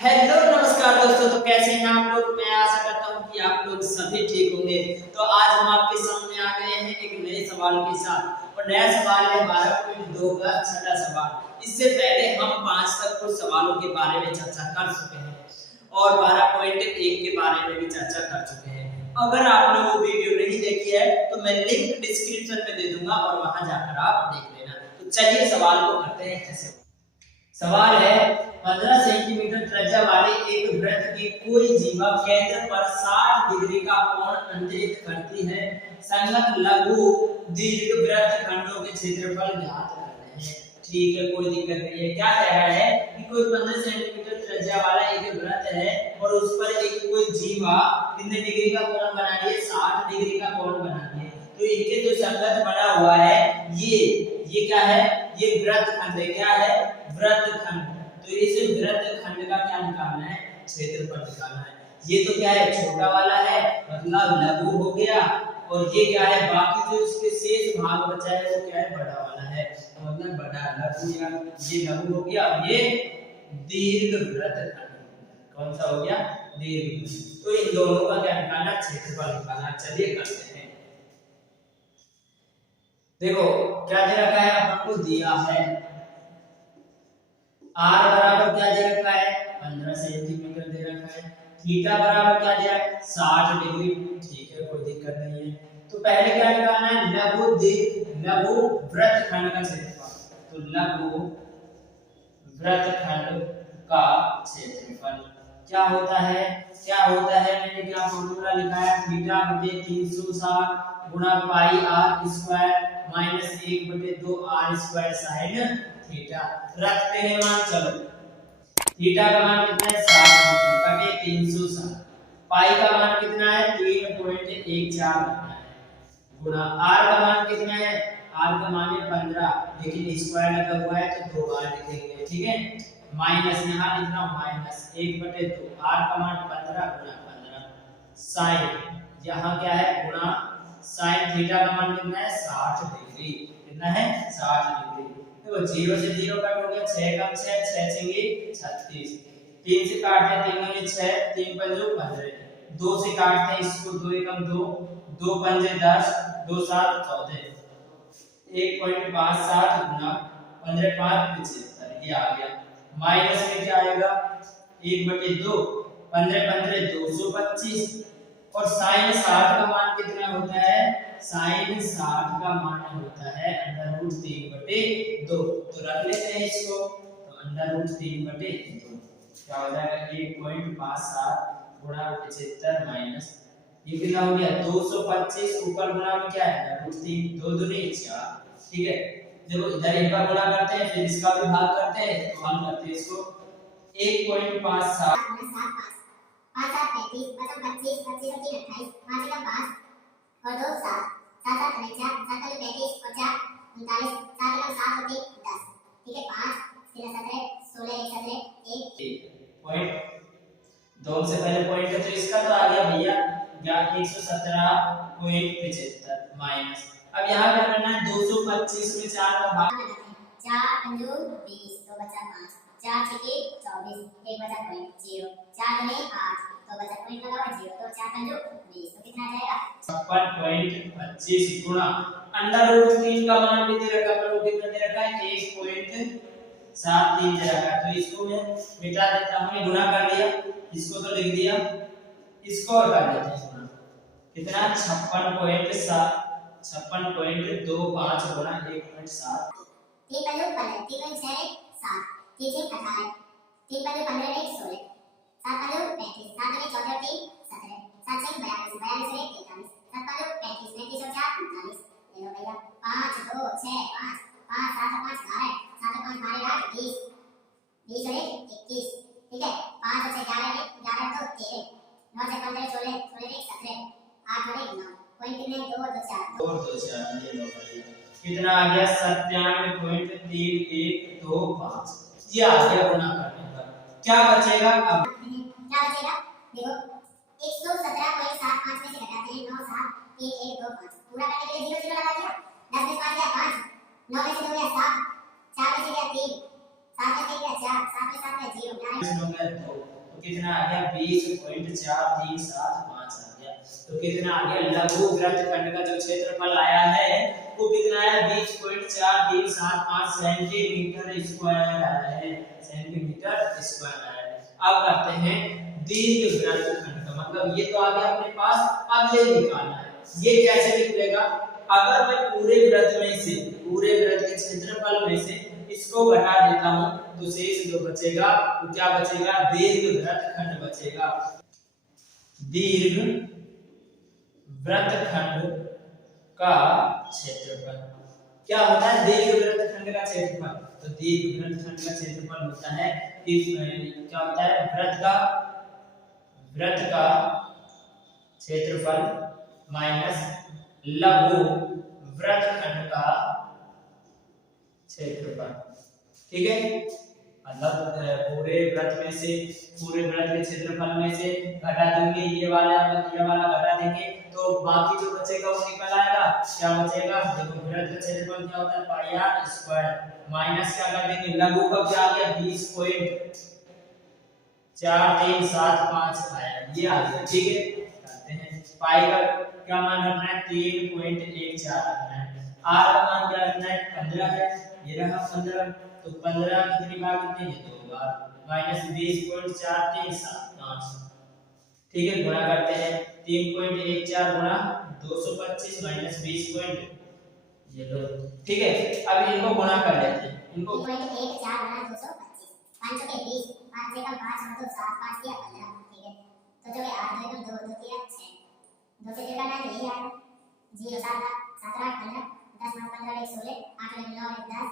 Hello नमस्कार दोस्तों, तो कैसे हैं आप लोग। मैं आशा करता हूं कि आप लोग सभी ठीक होंगे। तो आज हम आपके सामने आ गए हैं एक नए सवाल के साथ, और नया सवाल है 12.2 का छठा सवाल। इससे पहले हम 5 तक कुछ सवालों के बारे में चर्चा कर चुके हैं और 12.1 के बारे में भी चर्चा कर चुके हैं। अगर आपने वो वीडियो नहीं देखी है तो मैं लिंक डिस्क्रिप्शन में दे दूंगा और वहां जाकर आप देख लेना। तो चलिए सवाल को करते हैं। कैसे सवाल है, 15 सेंटीमीटर त्रिज्या वाले एक वृत्त की कोई जीवा केंद्र पर 60 डिग्री का कोण अंतरित करती है। संगत लघु दीर्घ वृत्त खंडों के क्षेत्रफल ज्ञात करने हैं। ठीक है, कोई दिक्कत नहीं है। क्या कह रहा है कि कोई 15 सेंटीमीटर त्रिज्या वाला एक वृत्त है और उस पर एक कोई जीवा कितने डिग्री का कोण बना रही है, 60 डिग्री का कोण बना रही है। तो इनके जो संगत बना हुआ है ये क्या है, ये वृत्त खंड है। क्या है, वृत्त खंड। तो इस वृत्त खंड का क्या निकालना है, क्षेत्रफल निकालना है। ये तो क्या है, छोटा वाला है, मतलब लघु हो गया, और ये क्या है, बाकी जो इसके शेष भाग बचा है वो क्या है, बड़ा वाला है। तो मतलब बड़ा लघु, या ये लघु हो गया, और ये दीर्घ वृत्त खंड कौन सा हो गया, दीर्घ। तो इन दोनों का क्या निकालना, क्षेत्रफल निकालना। चलिए करते हैं। देखो क्या दे रखा है, अपन को दिया है r बराबर क्या दे रखा है, 15 सेंटीमीटर दे रखा है। थीटा बराबर क्या दिया है, 60 डिग्री। ठीक है, कोई दिक्कत नहीं है। तो पहले क्या निकालना है, लघु वृत्तखंड का क्षेत्रफल। तो लघु वृत्तखंड का क्षेत्रफल क्या होता है, मैंने क्या फॉर्मूला लिखा है, थीटा बटे 360 गुणा पाई r स्क्वायर माइनस 1 बटे 2 r स्क्वायर साइन थीटा। रखते हैं मान, चलो थीटा का मान कितना है, 60 बटे 360। पाई का मान कितना है, 3.14 रखना है, गुणा r का मान कितना है, r का मान है 15, लेकिन स्क्वायर लगा हुआ है तो 2 बार लिखेंगे। ठीक है, माइनस यहाँ लिखना, माइनस 1 बटे 2, r का मान 15 गुणा 15 साइन, यहाँ क्या है, गुणा साइन थीटा का मान कितना है, 60 डिग्री। कितना है, 60 डिग्री। तो 0 से 0 कट हो गया, 6 कम 6, 6 6 36, 3 से काटते हैं, 3 में 6, 3 पंजो 15, 2 से काटते हैं इसको, 2 एकम 2, 2 पंजे 10, 2 7 14, 1.57 गुना 15 5 75, ये आ गया। माइनस में क्या आएगा, 1 बटे 2, 15 15 225, और साइन 60 का मान कितना होता है, साइन 60 का मान होता है √3 बटे 2। तो रख लेते हैं इसको, तो √3 बटे 2 क्या हो जाएगा, 1.57 गुणा 75 माइनस ये कितना हो गया, 225, ऊपर गुणा में क्या है, √3, 2 दूनी 4। ठीक है, देखो इधर इनका गुणा करते हैं, फिर इसका भी भाग करते हैं, तो हम करते हैं इसको 1.57 5 7 35 25 25 25 28 5 का 5 और 2 7 7 7 4 7 35 और 4 39 7 का 7 होते 10। ठीक है, 5 3 17 16 17 1 पॉइंट, दो से पहले पॉइंट है तो इसका तो आ गया भैया, या 117.75 माइनस। अब यहाँ क्या करना है, 225 में 4 का भाग, 4 पंजो 20 तो बचा 5, 4 छके 24, 1 बचा पॉइंट 0, 4 दूनी 8 तो बचा पॉइंट लगा हुआ 0, तो 4 पंजो 20, तो कितना आ जाएगा 56.25 गुणा √3 का मान भी दे रखा है, कितना दे रखा है, 1.73 दे रखा है। तो इसको मैं मिटा देता हूं, हमने गुणा कर लिया, इसको तो लिख दिया, इसको और कर देते हैं गुणा, कितना 56.25 गुणा 1.7, 3 पंजो 15, 3 6 7, 3 6 18, 3 पंजो 15 16, 7 पंजो 35, 7 दूनी 14 3 17, 7 6 42, 42 43, 7 पंजो 35, 35 और 4 39। ले लो भैया, 5 2 6 5 5 7 5 12, 7 5 12 20, 20 और 1 21। ठीक है, 5 और 6 11 11 तो 13, 9 से 15 16 16 17, 8 और 1 9, पॉइंट कितने 2 और 2 4 और 2 4, ये लो भैया कितना आ गया, 97.3125। ये आ गया गुणा करने पर। क्या बचेगा, अब क्या बचेगा, देखो 117.75 में से घटाते हैं 9 7 3 1 2 5, पूरा करने के लिए 0 0 लगा दिया, 10 में 5 गया 5, 9 में से 2 गया 7, 4 में से गया 3, 7 में 3 का 4, 7 में 7 का 0, 11 हो गया 2, तो कितना आ गया 20.4375 आ गया। तो कितना आ गया लघु वृत्तखंड का जो क्षेत्रफल आया है वो कितना है 20.4375 सेंटीमीटर स्क्वायर आया है, सेंटीमीटर स्क्वायर आया है। अब करते हैं दीर्घ वृत्तखंड का, मतलब ये तो आ गया अपने पास, अब ये निकालना है। ये कैसे निकलेगा, अगर मैं पूरे वृत्त में से, पूरे वृत्त के क्षेत्रफल में से इसको घटा देता हूं तो शेष जो बचेगा वो क्या बचेगा, दीर्घ वृत्तखंड बचेगा। दीर्घ वृत्तखंड का क्षेत्रफल क्या होता है, दीर्घ वृत्तखंड का क्षेत्रफल, तो दीर्घ वृत्तखंड का क्षेत्रफल होता है कि क्या होता है, वृत्त का क्षेत्रफल माइनस लघु वृत्तखंड का क्षेत्रफल। ठीक है, मतलब पूरे वृत्त में से, पूरे वृत्त के क्षेत्रफल में से घटा देंगे ये वाला घटा देंगे तो बाकी जो बचेगा वो निकल आएगा। क्या बचेगा, देखो वृत्त का क्षेत्रफल क्या होता है पाई आर स्क्वायर माइनस क्या कर देंगे लघु का क्या आ गया 20.4375 आया, ये आ गया। ठीक है, करते हैं पाई का क्या मान रखना है 3.14 रखना है, आर का मान क्या रखना है 15 है, ये रहा 15, तो 15 कितनी बार कितने हैं 2 बार, माइनस 20.4375। ठीक है, गुणा करते हैं 3.14 गुणा 225 माइनस 20. ये लो, ठीक है, अब इनको गुणा कर लेते हैं, इनको 3.14 गुणा 225, 5 के 20, 5 से कम 5 हो तो 7, 5 किया 15। ठीक है, तो जो है 8 2 2 2 किया 6, 2 से जोड़ना है तो ये आएगा 0 7 7 8 15, 10 9 15 1 16, 8 9 10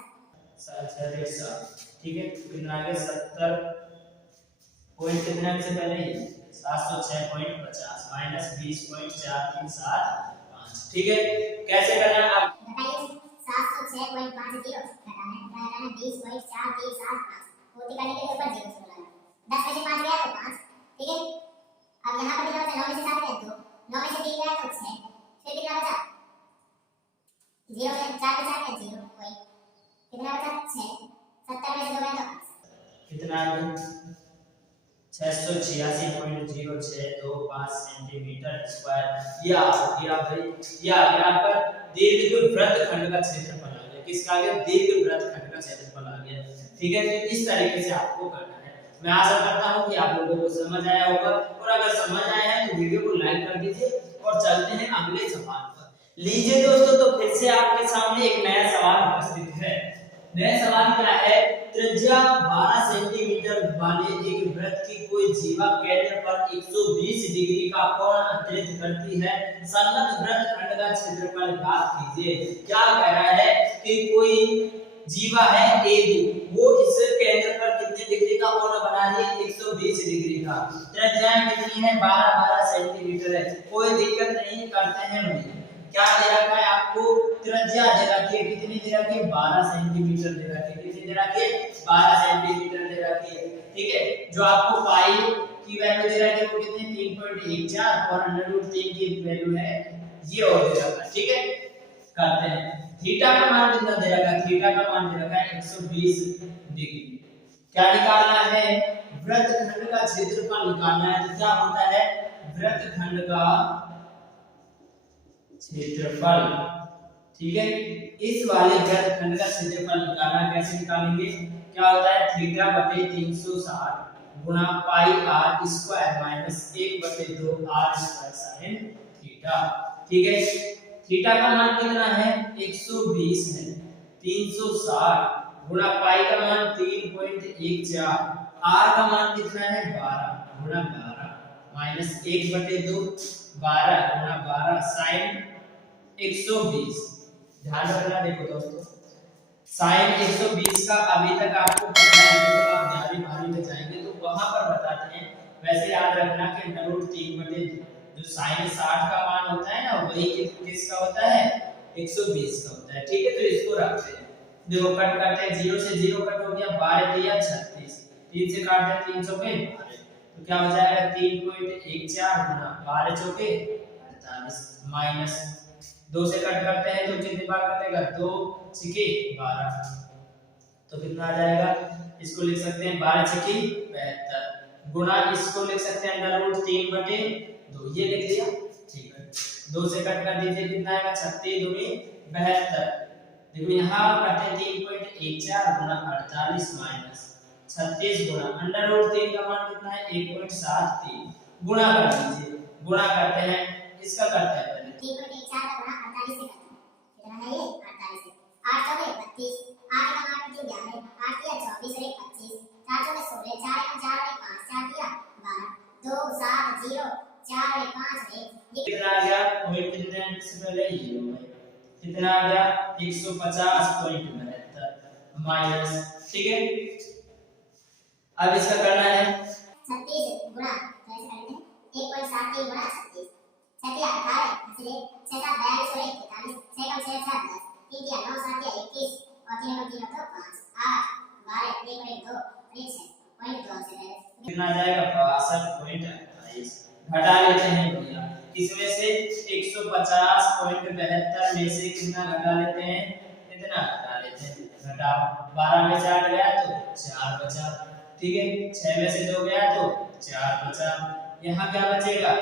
7 6 1 7। ठीक है, कितना आ गया 70 पॉइंट कितना से पहले 706.50 माइनस 20.4375। ठीक है, कैसे करना है आप बताइए, 706.50 घटाना है 20.4375, पूर्ति करने के लिए ऊपर 0 से लगाना, 10 में से 5 गया तो 5। ठीक है, अब यहाँ पर कितना बचा, 9 में से 7 गया 2, 9 में से 3 गया तो 6, फिर कितना बचा 0 में 4 में 4 गया 0, कोई कितना बचा 6, 70 में से 2 गया तो 5, कितना आ गया 686.0625 सेंटीमीटर स्क्वायर। ये आ गया भाई, ये आ गया आपका दीर्घ वृत्तखंड का क्षेत्रफल आ गया, किसका आ गया दीर्घ वृत्तखंड का क्षेत्रफल आ गया। ठीक है, तो इस तरीके से आपको करना है। मैं आशा करता हूं कि आप लोगों को समझ आया होगा, और अगर समझ आया है तो वीडियो को लाइक कर दीजिए और चलते हैं अगले सवाल पर। लीजिए दोस्तों, तो फिर से आपके सामने एक नया सवाल उपस्थित है। नया सवाल क्या है, त्रिज्या 12 सेंटीमीटर वाले एक वृत्त की कोई जीवा केंद्र पर 120 डिग्री का कोण अंतरित करती है, संलग्न वृत्तखंड का क्षेत्रफल ज्ञात कीजिए। क्या कह रहा है कि कोई जीवा है AB, वो इस केंद्र पर कितने डिग्री का कोण बना रही है 120 डिग्री का, त्रिज्या कितनी है 12 सेंटीमीटर है। कोई दिक्कत नहीं, करते हैं भैया। क्या दे रखा है आपको, त्रिज्या दे रखी है, कितनी दे रखी है 12 सेंटीमीटर दे रखी है, कितनी दे रखी है 12 सेंटीमीटर दे रखी है। ठीक है, जो आपको पाई की वैल्यू दे रखी है वो कितनी 3.14 और √3 की वैल्यू है ये और दे रखा है। ठीक है, करते हैं। थीटा का मान कितना दे रखा है, थीटा का मान दे रखा है 120 डिग्री। क्या निकालना है, वृत्तखंड का क्षेत्रफल निकालना है। तो क्या होता है वृत्तखंड का क्षेत्रफल। ठीक है, इस वाले वृत्तखंड का क्षेत्रफल निकालना, कैसे निकालेंगे, क्या होता है थीटा बटे 360 गुणा pi R square minus 1/2 R square sine theta. ठीक है, थीटा का मान कितना है 120 है, 360 गुणा पाई का मान 3.14, आर का मान कितना है 12 गुणा 12 माइनस 1/2 12 गुणा 12 साइन 120। ध्यान रखना, देखो दोस्तों साइन 120 का अभी तक आपको पता है, जब आप 11वीं में जाएंगे तो वहां पर बताते हैं। वैसे याद रखना कि √3 जो साइन 60 का मान होता है ना, वही किसका होता है 120 का होता है। ठीक है, तो इसको रखते हैं। देखो कट करते हैं, 0 से 0 कट हो गया, 12 3 36, 3 से काटते हैं 3 चौके 12, तो क्या हो जाएगा 3.14 गुणा 12 चौके 48 माइनस 2 से कट करते हैं तो कितनी बार कटेगा 2 6 12, तो कितना आ जाएगा, इसको लिख सकते हैं 12 छकी 72 गुना इसको लिख सकते हैं √3/2, ये लिख दिया। ठीक है, 2 से कट कर दीजिए, कितना आएगा 36 दूनी 72। देखो यहाँ करते हैं 3.14 गुना 48 माइनस 36 गुना √3 का मान कितना है 1.73 गुना कर दीजिए। गुणा करते हैं, इसका करते हैं पहले 3.14 का गुणा 48 से करते हैं, कितना है ये 48 से 8 चौके 32, 8 का मान कितने 11, 8 या 24 और 25, 4 चौके 16, 4 या 4 और 5, 4 या 12, 2 7 0 4 और 5 1, कितना आ गया पॉइंट कितने से पहले ये हो गया, कितना आ गया 150.72 माइनस। ठीक है, अब इसका करना है 36 गुणा कैसे करेंगे 1.73 गुणा 36 7 या 18 इसलिए 6 7 42 और 41 6 कम 6 4 10 3 या 9 7 या 21 और 3 और 3 तो 5 8 12 1 और 2 और 1 पॉइंट 2 से कितना आ जाएगा 62.28 घटा लेते हैं भैया, इसमें से 150.72 में से कितना घटा लेते हैं, इतना घटा लेते हैं, घटा 12 में से 8 गया तो 4 बचा। ठीक है, 6 में से 2 गया तो 4 बचा। यहाँ क्या बचेगा,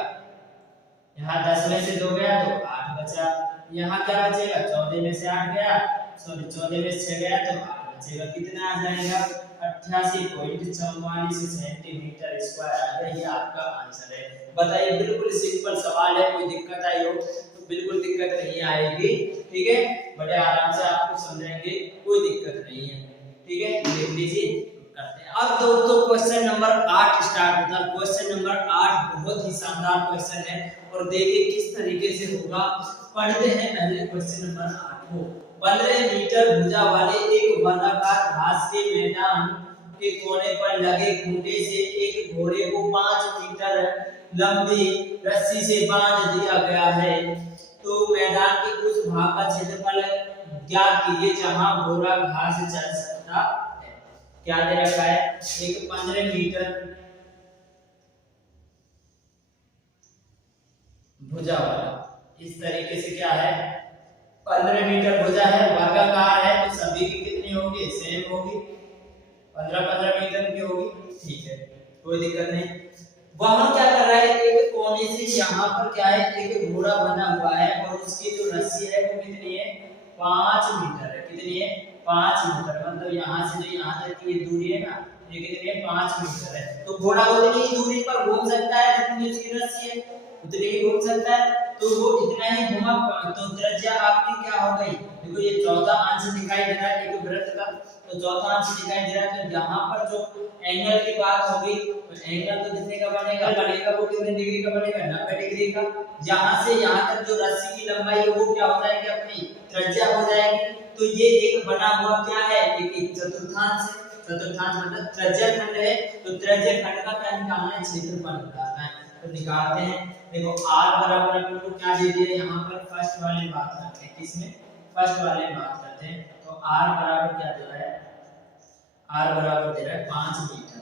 यहाँ 10 में से 2 गया तो 8 बचा। यहाँ क्या बचेगा 14 में से 8 गया, सॉरी 14 में से 6 गया तो 8 बचेगा। कितना आ जाएगा 88.44 सेंटीमीटर स्क्वायर आ गया। ये आपका आंसर है। बताइए, बिल्कुल सिंपल सवाल है, कोई दिक्कत आई हो तो बिल्कुल दिक्कत नहीं आएगी। ठीक है, बड़े आराम से आपको समझेंगे, कोई दिक्कत नहीं है। ठीक है, देख लीजिए करते हैं। अब दोस्तों क्वेश्चन नंबर 8 स्टार्ट होता है। क्वेश्चन नंबर 8 बहुत ही शानदार क्वेश्चन है और देखिए किस तरीके से होगा। पढ़ते हैं पहले क्वेश्चन नंबर 8 को। 15 मीटर भुजा वाले एक वर्गाकार घास के मैदान के कोने पर लगे खूंटे से एक घोड़े को 5 मीटर लंबी रस्सी से बांध दिया गया है। तो मैदान के उस भाग का क्षेत्रफल ज्ञात कीजिए जहां घोड़ा घास चर सकता है। क्या दे रखा है, एक 15 मीटर भुजा वाला, इस तरीके से क्या है 15 मीटर भुजा है, वर्गाकार है, तो सभी की कितनी होगी, सेम होगी, 15-15 मीटर की होगी। ठीक है, कोई दिक्कत नहीं। वहां क्या कर रहा है, एक कोने से यहाँ पर क्या है एक घोड़ा बना हुआ है और उसकी जो रस्सी है वो कितनी है 5 मीटर है। कितनी है 5 मीटर, मतलब यहाँ से जो यहाँ तक की ये दूरी है ना, ये कितनी है 5 मीटर है। तो घोड़ा उतनी ही दूरी पर घूम सकता है जितनी उसकी रस्सी है, उतनी ही घूम सकता है। तो वो इतना ही घुमा, तो त्रिज्या आपकी क्या हो गई, देखो ये चौथा अंश दिखाई दे रहा है एक वृत्त का, तो चौथा अंश दिखाई दे रहा है। तो यहाँ पर जो एंगल की बात होगी, तो एंगल तो कितने का बनेगा, वो कितने डिग्री का बनेगा 90 डिग्री का। यहाँ से यहाँ तक जो रस्सी की लंबाई है वो क्या हो जाएगी, अपनी त्रिज्या हो जाएगी। तो ये एक बना हुआ क्या है, एक चतुर्थांश है। चतुर्थांश मतलब त्रिज्या खंड है, तो त्रिज्या खंड का क्या निकालना है, क्षेत्रफल निकालना है। तो निकालते हैं। देखो r बराबर अपन को क्या दे दिया, यहाँ पर फर्स्ट वाले बात करते हैं, किसमें फर्स्ट वाले बात करते हैं। तो r बराबर क्या दे रहा है, r बराबर दे रहा है 5 मीटर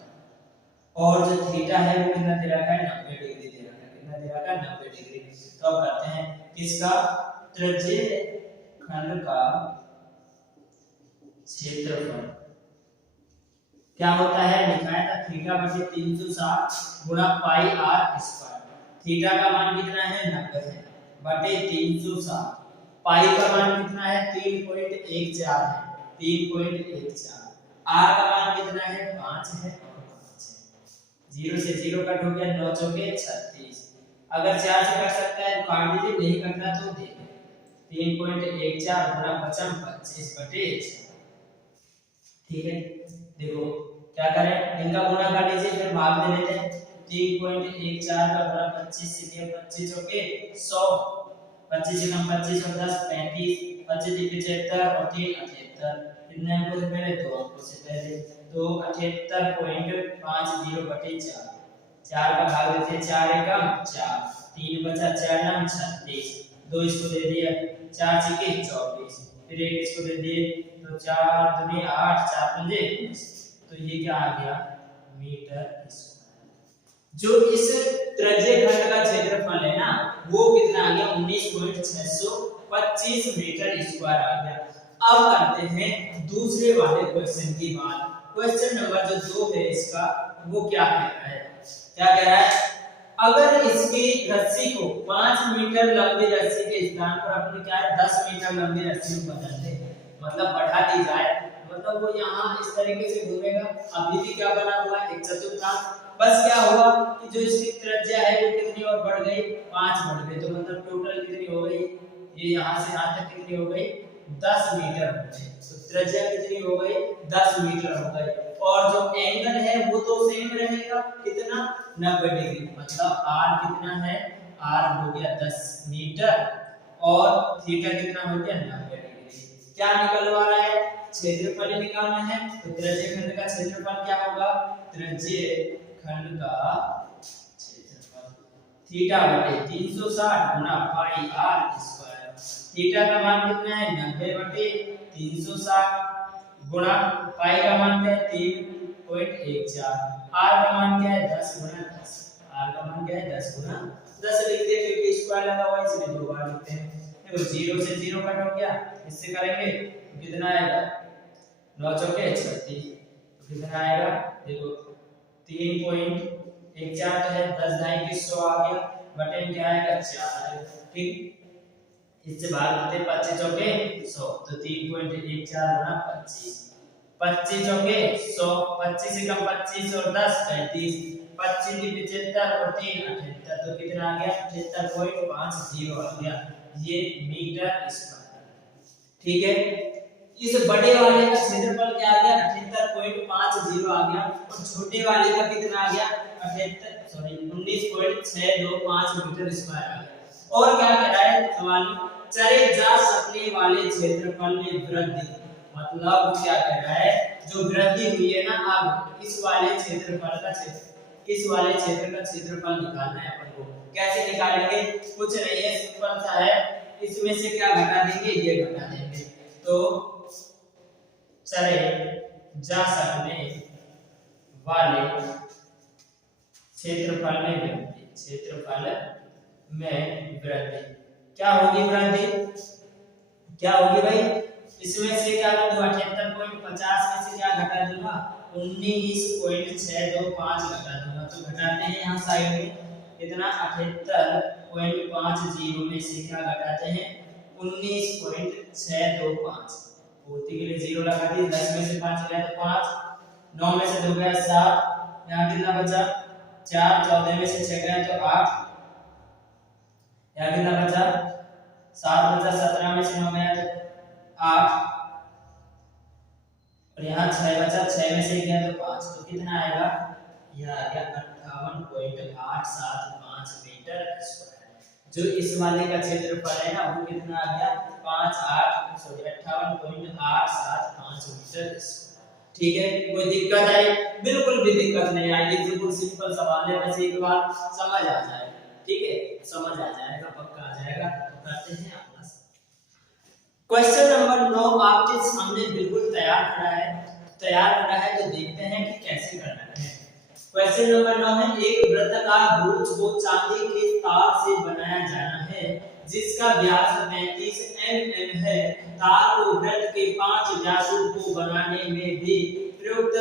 और जो थीटा है वो कितना दे रखा है 90 डिग्री दे रखा है। कितना दे रखा है 90 डिग्री। तो अब करते हैं किसका, त्रिज्य खंड का क्षेत्रफल क्या होता है, लिखा है थीटा बटे 360 गुणा पाई r स्क्वायर। थीटा का मान कितना है 90 है बटे 360, पाई का मान कितना है 3.14 है, 3.14, r का मान कितना है 5 है और 5 है। 0 से 0 कट हो गया, 9 चौके 36। अगर 4 से कट सकता है तो काट दीजिए, नहीं कटना तो दे 3.14 गुणा 25 बटे 6। ठीक है, देखो क्या करें, इनका गुणा कर लीजिए फिर भाग दे लेते हैं। 3.14 का गुणा 25 से किया 25 चौके 100, 25 से कम 25 और 10 35, 25 75 और 3 78। कितने अंकों से पहले, 2 अंकों से पहले, तो 78.50 बटे 4। 4 का भाग देते हैं, 4 एकम 4, 3 बचा 4 नाम 36, 2 इसको दे दिया 4 छके 24, फिर 1 इसको दे दिए तो 4 दूनी 8 4 पंजे 19। तो ये क्या आ गया मीटर स्क्वायर। जो इस त्रिज्य खंड का क्षेत्रफल है ना वो कितना आ गया 19.625 मीटर स्क्वायर आ गया। अब करते हैं दूसरे वाले क्वेश्चन की बात। क्वेश्चन नंबर जो 2 है इसका, वो क्या कह रहा है? क्या कह रहा है? अगर इसकी रस्सी को 5 मीटर लंबी रस्सी के स्थान पर अपने क्या है 10 मीटर लंबी रस्सी में बदल दे, मतलब बढ़ा दी जाए, मतलब वो यहाँ इस तरीके से घूमेगा। अभी भी क्या बना हुआ है? एक चतुर्थांश। बस क्या हुआ कि जो इसकी त्रिज्या है वो कितनी और बढ़ गई? 5 बढ़ गई। तो मतलब टोटल कितनी हो गई? ये यहाँ से यहाँ तक कितनी हो गई? 10 मीटर हो गई। तो त्रिज्या कितनी हो गई? 10 मीटर हो गई। और जो एंगल है वो तो सेम रहेगा, कितना? 90 डिग्री। मतलब r कितना है? r हो गया 10 मीटर और थीटा कितना हो गया? 90 डिग्री। क्या निकलवा रहा है? क्षेत्रफल निकालना है। तो त्रिज्यखंड का क्षेत्रफल क्या होगा? त्रिज्यखंड का क्षेत्रफल थीटा बटे 360 गुना पाई r स्क्वायर। थीटा का मान कितना है? 90 बटे 360 गुना पाई का मान क्या है? 3.14। r का मान क्या है? 10 गुना 10। r का मान क्या है? 10 गुना 10 लिख दे, क्योंकि स्क्वायर लगा हुआ है इसलिए दो बार लिखते हैं। देखो 0 से 0 कट हो गया, इससे करेंगे तो कितना आएगा? 9 चौके 36। तो कितना आएगा? देखो 3.14 तो है, 10 ढाई के 100 आ गया, बटे में क्या आएगा? 4। ठीक, इससे भाग देते 25 चौके 100, तो 3.14 गुना 25। 25 चौके 100, 25 से कम 25 और 10 35, 25 की 75 और 3 78, तो कितना आ गया? 78.50 आ गया, ये मीटर स्क्वायर। ठीक है, इस बड़े वाले का क्षेत्रफल क्या आ गया? 78.50 आ गया, और छोटे वाले का कितना आ गया? 19.625 मीटर स्क्वायर आ गया। और क्या कह रहा है सवाल में? चरे जा सकने वाले क्षेत्रफल में वृद्धि, मतलब क्या कह रहा है? जो वृद्धि हुई है ना, अब इस वाले क्षेत्रफल का इस वाले क्षेत्र का क्षेत्रफल निकालना है अपन को। कैसे निकालेंगे? कुछ नहीं है, सिंपल सा है। इसमें से क्या घटा देंगे? ये घटा देंगे। तो चरे जा सकने वाले क्षेत्रफल में वृद्धि, क्षेत्रफल में वृद्धि क्या होगी? वृद्धि क्या होगी भाई? इसमें से क्या कर दूंगा? 78.50 में से क्या घटा दूंगा? 19.625 घटा दूंगा। तो घटाते हैं यहाँ साइड में, कितना? 78.50 में से क्या घटाते हैं? 19.625। पूर्ति के लिए 0 लगा दिए, 10 में से 5 गया तो 5, 9 में से 2 गया 7, यहाँ कितना बचा? 4, 14 में से 6 गया तो 8, यहाँ कितना बचा? 7 बचा, 17 में से 9 गया तो 8, और यहाँ 6 बचा, 6 में से गया तो 5, तो कितना आएगा? यह आ गया 58.875 मीटर स्क्वायर। जो इस वाले का क्षेत्रफल है ना, वो कितना आ गया? 58.875 मीटर स्क्वायर। ठीक है, कोई दिक्कत आई? बिल्कुल भी दिक्कत नहीं आएगी, बिल्कुल सिंपल सवाल है, बस एक बार समझ आ जाए। ठीक है, समझ आ जाएगा, पक्का आ जाएगा। तो करते हैं अपना क्वेश्चन नंबर 9 आपके सामने बिल्कुल तैयार खड़ा है, तो देखते हैं कि कैसे करना है। क्वेश्चन नंबर 9 है, एक वृत्ताकार ब्रूच को चांदी के तार से बनाया जाना है जिसका व्यास 35 mm है। तार को वृत्त के 5 व्यासों को बनाने में भी प्रयुक्त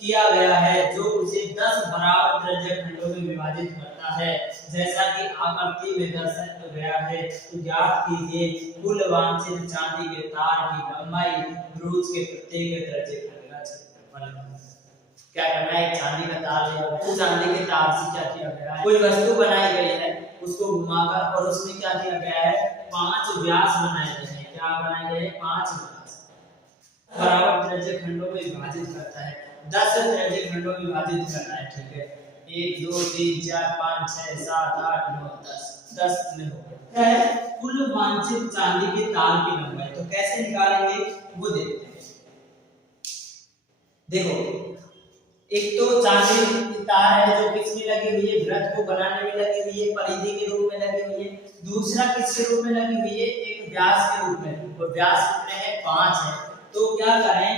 किया गया है, जो उसे 10 बराबर त्रिज्यखंडों में विभाजित करता है, जैसा कि आकृति में दर्शाया गया है। तो ज्ञात कीजिए कुल वांछित चांदी के तार की लंबाई ब्रूच के प्रत्येक त्रिज्यखंड का क्षेत्रफल। क्या करना है? चांदी का तार लिया है, तो चांदी के तार से क्या किया गया है? कोई वस्तु बनाई गई है, उसको घुमाकर, और उसमें क्या किया गया है? 5 व्यास बनाए गए हैं। क्या बनाए गए हैं? 5 व्यास बराबर त्रिज्यखंडों में विभाजित करता है। 10 त्रिज्यखंडों में विभाजित करना है। ठीक है, 1 2 3 4 5 6 7 8 9 10, 10 में हो गया है कुल वांछित चांदी के तार की लंबाई। तो कैसे निकालेंगे वो देखते हैं। देखो, एक तो चांदी की तार है जो किसमें लगी हुई है? वृत्त को बनाने में लगी हुई है, परिधि के रूप में लगी हुई है। दूसरा किसके रूप में लगी हुई है? एक व्यास के रूप में। और व्यास कितने हैं? 5 है। तो क्या करें?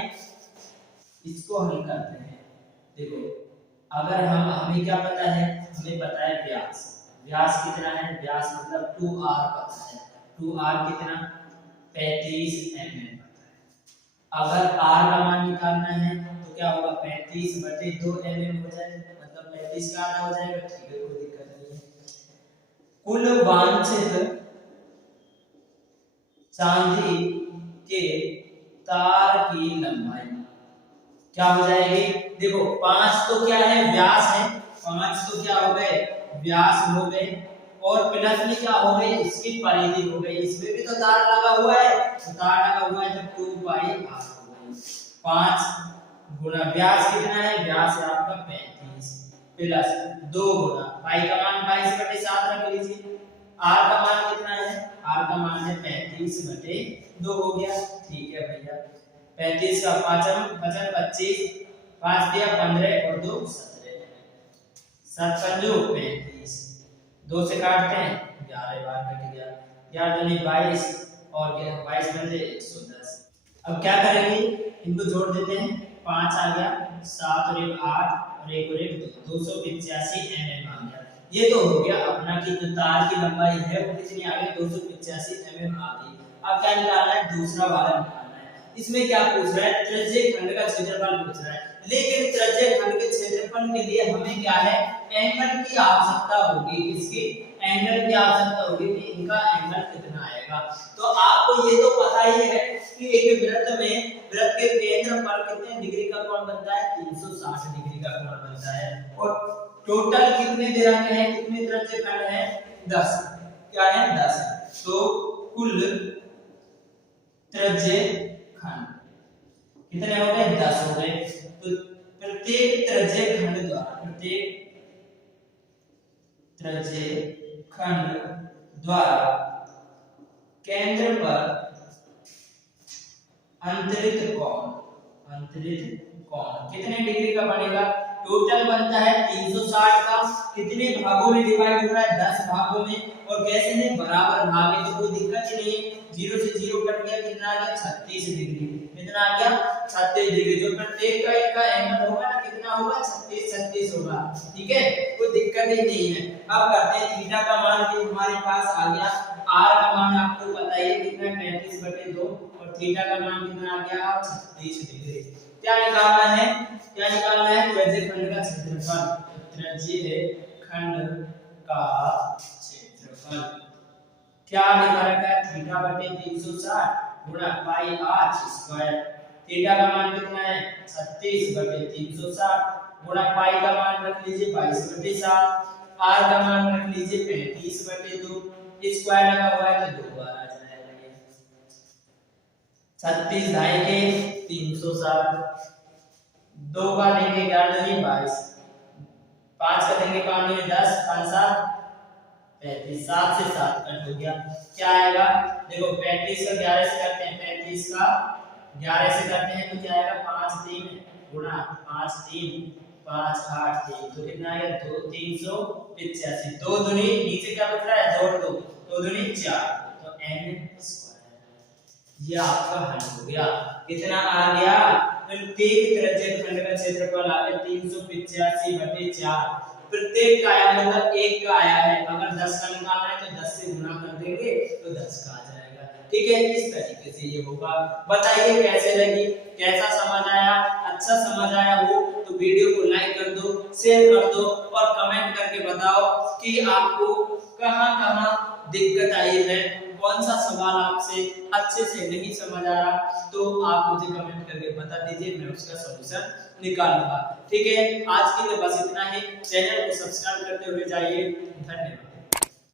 इसको हल करते हैं। देखो, अगर हमें क्या पता है? हमें पता है व्यास। व्यास कितना है? व्यास मतलब 2r पता है। 2r कितना? 35 mm पता है। अगर r का मान निकालना है तो क्या होगा 35/2 mm हो जाएगा, मतलब 35 का आधा हो जाएगा। ठीक है, कोई दिक्कत नहीं है। कुल वांछित चांदी के तार की लंबाई क्या हो जाएगी? देखो 5 तो क्या है, व्यास है, 5 तो क्या हो गए, व्यास हो गए, और प्लस में क्या हो गई, इसकी परिधि हो गई। इसमें भी तो तार लगा हुआ है, तो तार लगा हुआ है तो 2πr हो गई। 5 गुना व्यास कितना है, व्यास है आपका 35 प्लस 2 गुना पाई का मान 22/7 रख लीजिए। r का मान कितना है, r का मान है 35/2 हो गया। ठीक है भैया, 35 का 25, 5 दिया 15 और 2 17, 7 पंजो 35, 2 से काटते हैं 11 बार कट गया, 11 दूनी 22 और 22 बन जाए 110। अब क्या करेंगे, इनको जोड़ देते हैं, 5 आ गया, 7 और 1 8 और 1 और 1 285 mm आ गया। ये तो हो गया अपना कि जो तार की लंबाई है वो कितनी आ गई, 285 mm आ गई। अब क्या निकालना है, दूसरा वाला निकालना है। इसमें क्या पूछ रहा है, त्रिज्यीय खंड का क्षेत्रफल पूछ रहा है, लेकिन त्रिज्यीय खंड के क्षेत्रफल के लिए हमें क्या है, एंगल की आवश्यकता होगी। किसकी, एंगल की आवश्यकता होगी कि इनका एंगल कितना आएगा। तो आपको ये तो पता ही है कि एक वृत्त में वृत्त के केंद्र पर कितने डिग्री का कोण बनता है, 360 डिग्री का कोण बनता है। और टोटल कितने दे रखे हैं, कितने त्रिज्यीय खंड है, 10, क्या है 10। तो कुल त्रिज्यीय खंड कितने हो गए, 10 हो गए। तो प्रत्येक त्रिज्यीय खंड द्वारा केंद्र पर अंतरित कोण कितने डिग्री का बनेगा, टोटल बनता है 360 का। कितने भागों में डिवाइड हो रहा है, 10 भागों में। और कैसे ने, बराबर भाग है, तो कोई दिक्कत ही नहीं है। 0 से 0 कट गया, कितना आ गया 36 डिग्री। कितना आ गया 36 डिग्री। जो प्रत्येक का इनका एंगल होगा ना, कितना होगा 36 होगा। ठीक है, कोई दिक्कत ही नहीं है। अब करते हैं, थीटा का मान भी हमारे पास आ गया। r का मान आपको पता ही है कितना, 35/2, और थीटा का मान कितना आ गया 36 डिग्री। क्या निकालना है, त्रिज्यीय खंड का क्षेत्रफल। त्रिज्यीय खंड का क्षेत्रफल क्या निकाल रखा है, θ/360 गुणा पाई r स्क्वायर। थीटा का मान कितना है 36/360 गुणा पाई का मान रख लीजिए 22/7, r का मान रख लीजिए 35/2, स्क्वायर लगा हुआ है तो 2 बार आ जाएगा ये। 36 ढाई के 360, 2 बार लेंगे 11 दूनी 22, 5 का देंगे 5 दूनी 10, 5 7 35, 7 से 7 कट हो गया। क्या आएगा, देखो 35 का 11 से करते हैं, 35 का 11 से करते हैं तो क्या आएगा 5 3 गुणा 5 3 5 8 3, तो कितना आएगा 2 385। 2 दूनी नीचे क्या बच रहा है, जोड़ दो, 2 दूनी 4, तो n स्क्वायर। ये आपका हल हो गया। कितना आ गया, प्रत्येक त्रिज्यीय खंड का क्षेत्रफल आ गया 385/4। प्रत्येक का आया मतलब एक का आया है, अगर 10 का निकालना है तो 10 से गुना कर देंगे तो 10 का आ जाएगा। ठीक है, इस तरीके से ये होगा। बताइए कैसे लगी, कैसा समझ आया। अच्छा समझ आया हो तो वीडियो को लाइक कर दो, शेयर कर दो और कमेंट करके बताओ कि आपको कहां-कहां दिक्कत आई है, कौन सा सवाल आपसे अच्छे से नहीं समझ आ रहा, तो आप मुझे कमेंट करके बता दीजिए, मैं उसका सॉल्यूशन निकालूंगा। ठीक है, आज के लिए बस इतना ही। चैनल को सब्सक्राइब करते हुए जाइए। धन्यवाद।